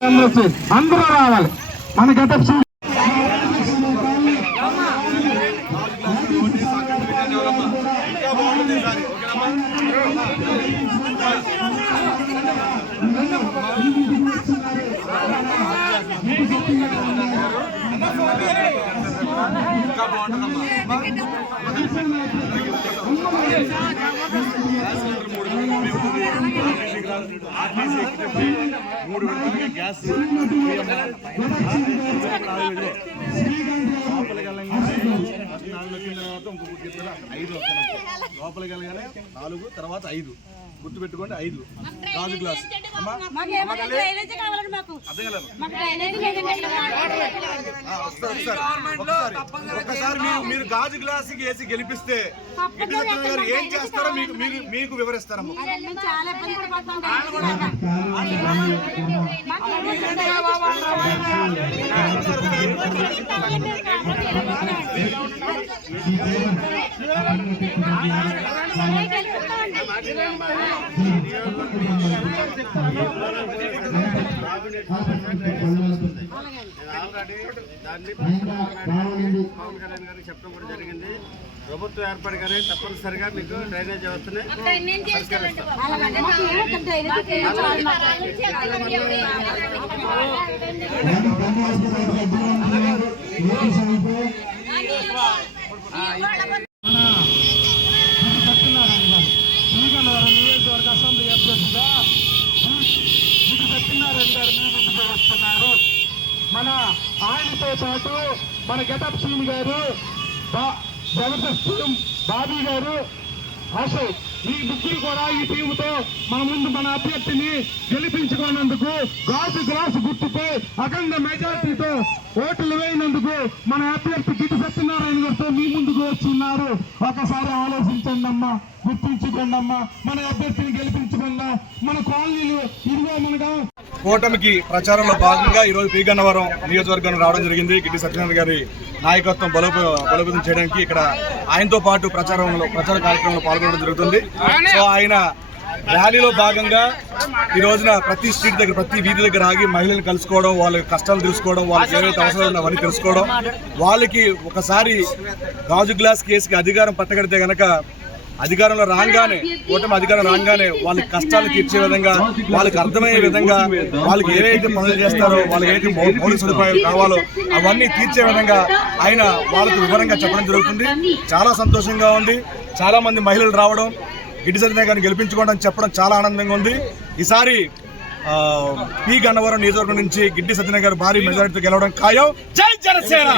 అందరూ రావాలి మన గెటప్ మూడు విడతలుగా గ్యాస్ లోపలికి వెళ్ళగానే ఫస్ట్ 4 వచ్చిన తర్వాత ఇంకొకటి 5 వస్తున్నాయి. లోపలికి వెళ్ళగానే 4 తర్వాత 5 గుర్తు పెట్టుకోండి. 5 గాజు గ్లాస్ ఒక్కసారి మీరు గాజు గ్లాస్ వేసి గెలిపిస్తే గారు ఏం చేస్తారో మీకు వివరిస్తారమ్మా. ఆల్రెడీ దాన్ని పవన్ కళ్యాణ్ గారికి చెప్పడం కూడా జరిగింది. ప్రభుత్వం ఏర్పడగానే తప్పనిసరిగా మీకు డ్రైనేజ్ వ్యవస్థని నియోజకవర్గ అసెంబ్లీ అభ్యర్థిగా సత్యనారాయణ గారు ముందుకు వస్తున్నారు. మన ఆయనతో పాటు మన గెటప్ సీన్ గారు, జబర్దస్త్ బాబీ గారు, అశోక్, ఈ ముగ్గురు కూడా ఈ టీముతో మన ముందు మన అభ్యర్థిని గెలిపించుకున్నందుకు గాజు గ్లాసు గుర్తుపై అఖండ మెజార్టీతో ఓట్లు వేయినందుకు మన అభ్యర్థి గిట్టి సత్యనారాయణ గారితో మీ ముందుకు వచ్చిన్నారు. ఒకసారి ఆలోచించండి అమ్మా, గుర్తించుకోండి అమ్మా, మన అభ్యర్థిని గెలిపించుకుందాం. మన కాలనీలు ఇదిగో మనగా కూటమికి ప్రచారంలో భాగంగా ఈరోజు పి గన్నవరం నియోజకవర్గానికి రావడం జరిగింది. గిట్టి సత్యనారాయణ గారి నాయకత్వం బలోపేతం చేయడానికి ఇక్కడ ఆయనతో పాటు ప్రచార కార్యక్రమంలో పాల్గొనడం జరుగుతుంది. సో ఆయన ర్యాలీలో భాగంగా ఈ రోజున ప్రతి స్ట్రీట్ దగ్గర, ప్రతి వీధి దగ్గర ఆగి మహిళలు కలుసుకోవడం, వాళ్ళ కష్టాలు తెలుసుకోవడం, వాళ్ళకి ఏవైతే అవసరాలు ఉన్నాయో అవన్నీ తెలుసుకోవడం, వాళ్ళకి ఒకసారి గాజు గ్లాస్ కేసుకి అధికారం పట్టగడితే గనక అధికారంలో రాగానే, కూటమి అధికారం రాగానే వాళ్ళకి కష్టాలు తీర్చే విధంగా, వాళ్ళకి అర్థమయ్యే విధంగా, వాళ్ళకి ఏవైతే పనులు చేస్తారో, వాళ్ళకి ఏదైతే మౌలిక సదుపాయాలు కావాలో అవన్నీ తీర్చే విధంగా ఆయన వాళ్ళకు వివరంగా చెప్పడం జరుగుతుంది. చాలా సంతోషంగా ఉంది. చాలా మంది మహిళలు రావడం, గిట్టి సత్యనారాయణ గారిని గెలిపించుకోవడం చెప్పడం చాలా ఆనందంగా ఉంది. ఈసారి పి గన్నవరం నియోజకవర్గం నుంచి గిట్టి సత్యనారాయణ గారు భారీ మెజారిటీతో గెలవడం ఖాయం. జై జనసేన.